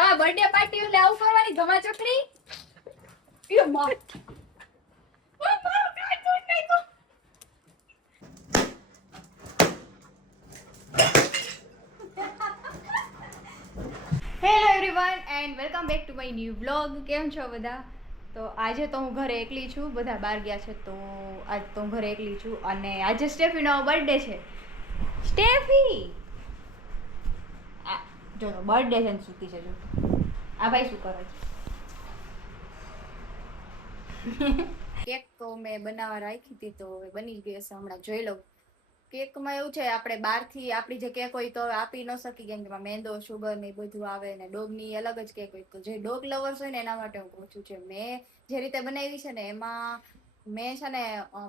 તા birthday party એટલે આવું કરવાની ગમા ચકડી યો માં hello everyone and welcome back to my new blog. કેમ છો બધા? તો આજે તો હું ઘરે એકલી છું, બધા બહાર ગયા છે તો આજ તો હું ઘરે એકલી છું અને આજે સ્ટેફીનો બર્થડે છે. સ્ટેફી જો બર્થડે છે ને સૂતી છે. જો આ ભાઈ શું કરે છે? કેક તો મેં બનાવવા રાખી હતી તો બની ગઈ હશે, હમણાં જોઈ લઉં. કેકમાં એવું છે, આપણે બહારથી આપણી જે કેક હોય તો આપી ન શકી, કેમ કે મેંદો શુગર ને બધું આવે ને ડોગની અલગ જ કેક હોય. તો જે ડોગ લવર્સ હોય ને એના માટે હું કહું છું છે મેં જે રીતે બનાવી છે ને એમાં મેં છે ને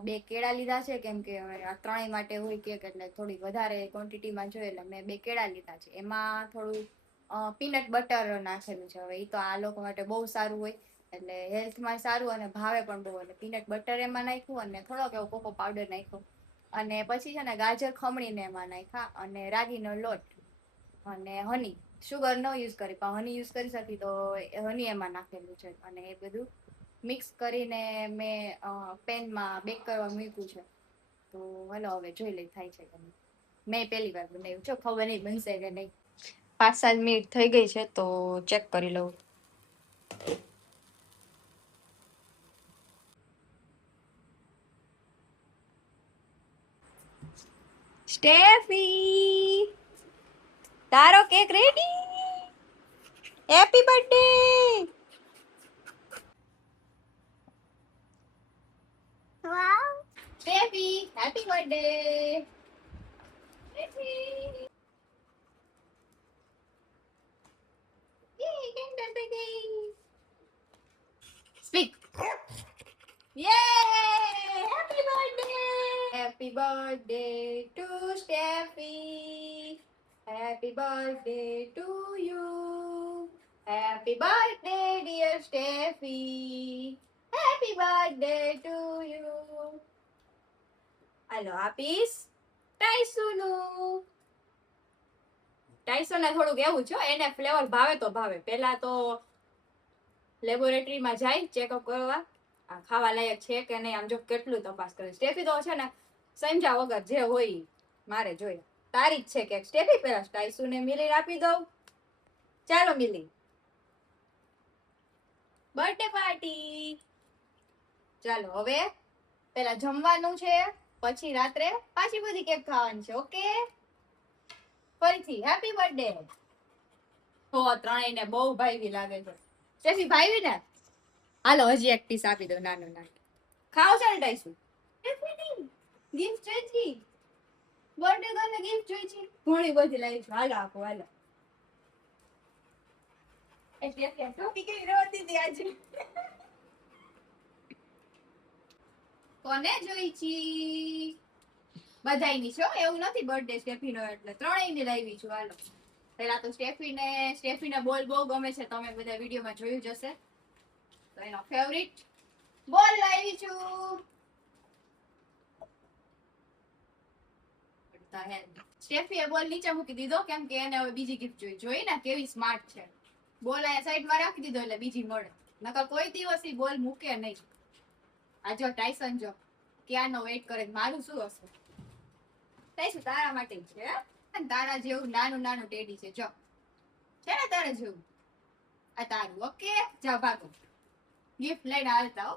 2 કેળા લીધા છે, કેમ કે આ ત્રણેય માટે હોય કેક એટલે થોડી વધારે ક્વોન્ટિટીમાં જોઈએ એટલે મેં 2 કેળા લીધા છે. એમાં થોડું પીનટ બટર નાખેલું છે. હવે એ તો આ લોકો માટે બહુ સારું હોય એટલે હેલ્થમાં સારું અને ભાવે પણ બહુ, એટલે પીનટ બટર એમાં નાખ્યું અને થોડોક એવો કોકો પાવડર નાખ્યો અને પછી છે ને ગાજર ખમણીને એમાં નાખ્યા અને રાગીનો લોટ અને હની. શુગર ન યુઝ કરી પણ હની યુઝ કરી શકી તો હની એમાં નાખેલું છે અને એ બધું મિક્સ કરીને મેં પેનમાં બેક કરવા મૂક્યું છે. તો હલો હવે જોઈ લઈ થાય છે કે નહીં. મેં પહેલી વાર બનાવ્યું છે, ખબર નહીં બનશે કે નહીં. 5-7 મિનિટ થઈ ગઈ છે તો ચેક કરી લઉં. સ્ટેફી તારો cake ready. Happy birthday. Wow Steffi happy birthday. Speak. Yay! Happy birthday! Happy birthday to Steffi. Happy birthday to you. Happy birthday, dear Steffi. Happy birthday to you. હાલો આપીશ ટાઈસુનું. ટાઈસોને થોડુંક એવું છે, એને ફ્લેવર ભાવે તો ભાવે. પહેલા તો લેબોરેટરીમાં જાય ચેકઅપ કરવા આ ખાવા લાયક છે કે નહીં. આમ જો કેટલું તપાસ કરે. સ્ટેફી તો છે ને સમજ્યા વગર જે હોય મારે જોઈએ. તારી જ છે કે સ્ટેફી પેલા ટાઈસુને મિલી આપી દઉં. ચાલો મિલી બર્થડે પાર્ટી. ચાલો હવે પેલા જમવાનું છે, પછી રાત્રે પાછી બધી કેક ખાવાની છે. ઓકે ફરીથી હેપી બર્થડે. તો ત્રણેયને બહુ ભાઈવી લાગે છે. સ્ટેફી ભાઈવી ને? હાલો હજી એક પીસ આપી દો નાનું નાનું. ખાવ છે ને ટાઈસુ? ગિફ્ટ જોઈતી? બર્થડે ગર્લને ગિફ્ટ જોઈતી? ઘણી બધી લાવી છું. હાલો આપો હાલો. એટલે ટોપી કેવી રોતી હતી આજે. કોને જોઈતી? બધાયની છે, એવું નથી બર્થડે સ્ટેફીનો એટલે ત્રણેયની લાવી છું. હાલો પેલા તો સ્ટેફીને બોલ બહુ ગમે છે, તમે બધા વિડીયોમાં જોયું જ હશે. તો એનો ફેવરિટ બોલ લાવી છું. સ્ટેફીએ બોલ નીચે મૂકી દીધો કેમ કે એને હવે બીજી ગિફ્ટ જોઈ ને કેવી સ્માર્ટ છે. બોલ અહીંયા સાઈડમાં રાખી દીધો એટલે બીજી મળે, નકર કોઈ દિવસ ઈ બોલ મૂકે નહીં. આ જો ટાઈસન જો ક્યાંનો વેઇટ કરે. મારું શું હશે? ટાઈસન તારા માટે છે, તારા જેવું નાનું નાનું ટેડી છે. જો છે ને તારા જેવું. આ તારું. ઓકે જા ભાગો ગિફ્ટ લઈને આવતા હો.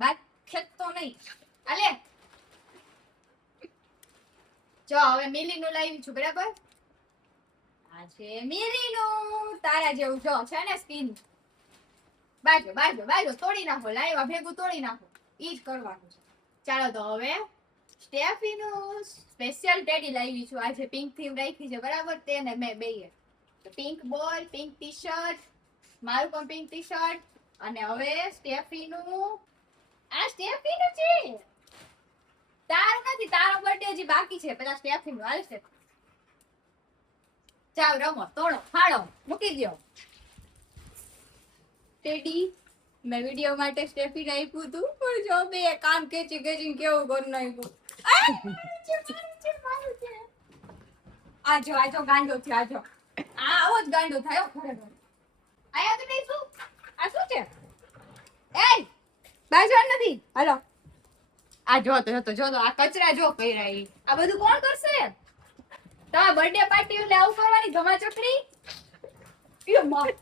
બાત ખેતો નહીં. આલે જો હવે મિલીનું લાવી છું. બરાબર આ છે મિલીનું. તારા જેવું જો છે ને સ્કિન. બાજુ બાજુ બાજુ તોડી નાખો. લાવ્યા ભેગું તોડી નાખો. ઈ જ કરવાનું છે. ચાલો તો હવે સ્ટેફીનું સ્પેશિયલ ટેડી લાવી છું. આજે પિંક થીમ રાખી છે બરાબર. તેને મેં બેયે પિંક બોલ, પિંક ટી શર્ટ, મારું પણ પિંક ટી શર્ટ. અને હવે સ્ટેફીનું આ સ્ટેફીનું છે. તારું નથી, તારો બર્થડે હજી બાકી છે. પેલા સ્ટેફીનું હાલશે. ચાલ રમો, તોડો, ફાડો, મૂકી દો. ટેડી મેં વિડિયો માટે સ્ટેફી આપ્યું હતું પણ જો બે કામ કેચી કેચી કેવું કરી નાખ્યું. આજો આજો ગાંડો છે. આજો આવો જ ગાંડો થાય ખરેખર. આયા તો નહીં શું? આ શું છે? એય બાજવા નથી. હાલો. આ જો તો આ કચરા જો કર્યા ઈ. આ બધું કોણ કરશે? તમારા બર્થડે પાર્ટી એટલે આવું કરવાની ધમા ચકડી? યો માં.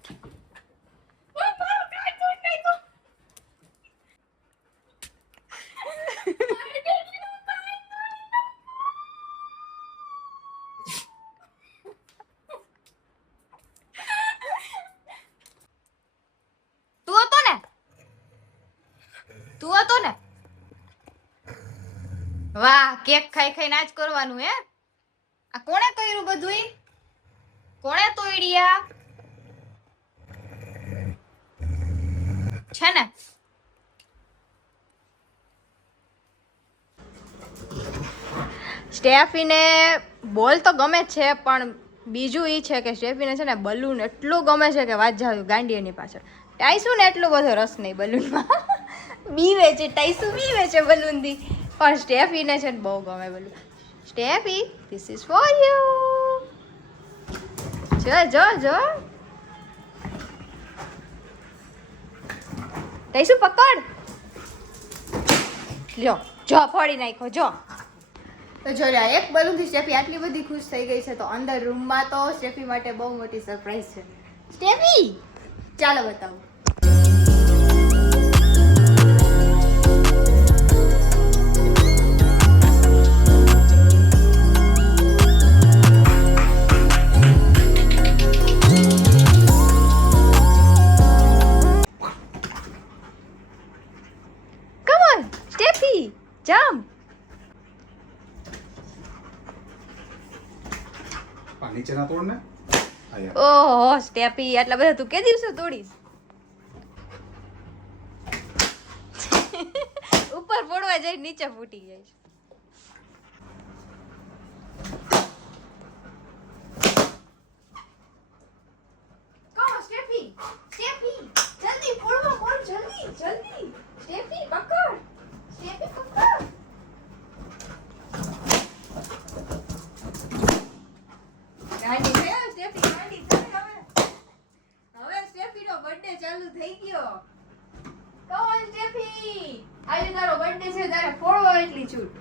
તું હતો ને? વાહ, કેક ખાઈ ખાઈને આજ કરવાનું હે? આ કોણે કર્યું બધું? કોણે તોડ્યા છે ને? સ્ટેફીને બોલ તો ગમે છે, પણ બીજું ઈ છે કે સ્ટેફીને છે ને બલૂન એટલું ગમે છે કે વાત જાવ ગાંડી એની પાછળ. ટાઈસુ ને એટલો બધો રસ નહીં બલૂનમાં. બીવે છે ટાઈસુ, બીવે છે બલૂન થી, પણ સ્ટેફીને છે ને બહુ ગમે balloon. Steffi, this is for you. જો ટાઈસુ પકડ. લ્યો જો ફોડી નાખ્યો જો. તો જો એક બલૂન થી સ્ટેફી આટલી બધી ખુશ થઈ ગઈ છે, તો અંદર રૂમમાં તો સ્ટેફી માટે બહુ મોટી સરપ્રાઈઝ છે. સ્ટેફી ચાલો બતાવું. Come on Steffi, jump. નીચે ના તોડ ને. ઓહો સ્ટેફી, આટલા બધા તું કે દિવસે તોડીશ? ઉપર પડવા જાય નીચે ફૂટી જાય. કોણ સ્ટેફી? સ્ટેફી જલ્દી પડવા કોણ, જલ્દી સ્ટેફી પકડ. સ્ટેફી પકડ. ગાંડી છે સ્ટેફી, ગાંડી છે હવે સ્ટેફીનો બર્થડે ચાલુ થઈ ગયો. કોણ સ્ટેફી? આજે તારો બર્થડે છે, તારે ફોડવો એટલી છૂટ.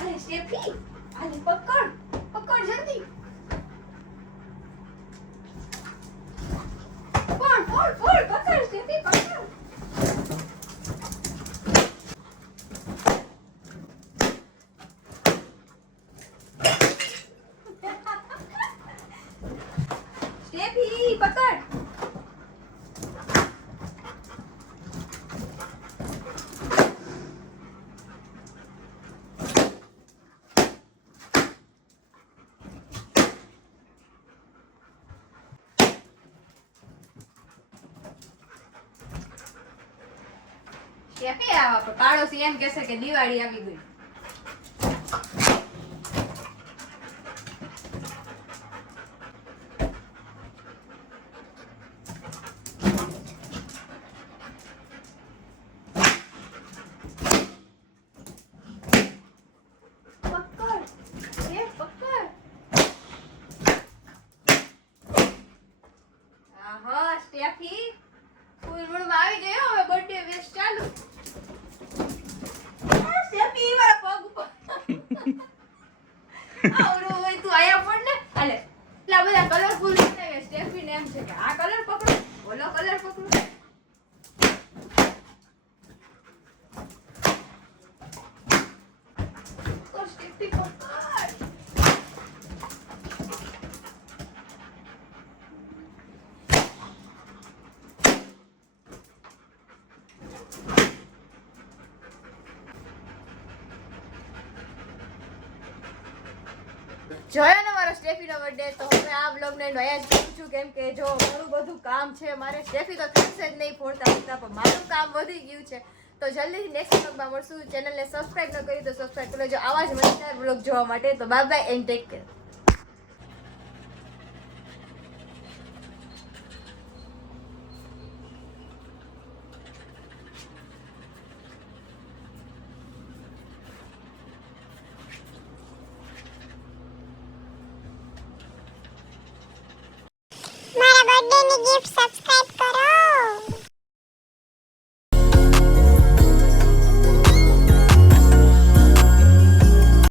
અરે સ્ટેફી, આને પકડ જલ્દી. ફોડ પકડ સ્ટેફી, પકડ. સ્ટેફી પકડ. સ્ટેફી આ પાડોશી એમ કહેશે કે દિવાળી આવી ગઈ. સ્ટેફી ફૂલ મૂડમાં આવી ગયો, હવે બર્થડે વેસ્ટ ચાલુ. સ્ટેફી મારા પગ ઉપર આવડો હોય તું આયા પડ ને. અલે એટલા બધા કલરફુલ છે કે સ્ટેફી ને એમ છે કે આ કલર પકડો, ઓલો કલર પકડો. તો સ્ટેફી પકડ. જોયો ને મારો સ્ટેફીનો બર્થડે. તો હવે આ બ્લોગને અહીંયા જ કરું છું, કેમ કે જો ઘણું બધું કામ છે મારે. સ્ટેફી તો થશે જ નહીં ફોડતા પણ મારું કામ વધી ગયું છે. તો જલ્દીથી નેક્સ્ટ બ્લોગમાં મળશું. ચેનલને સબસ્ક્રાઇબ ન કરી તો સબસ્ક્રાઇબ કરી લેજો આવા જ મજેદાર બ્લોગ જોવા માટે. તો bye bye and take care. Birthday ની ગિફ્ટ સબસ્ક્રાઇબ કરો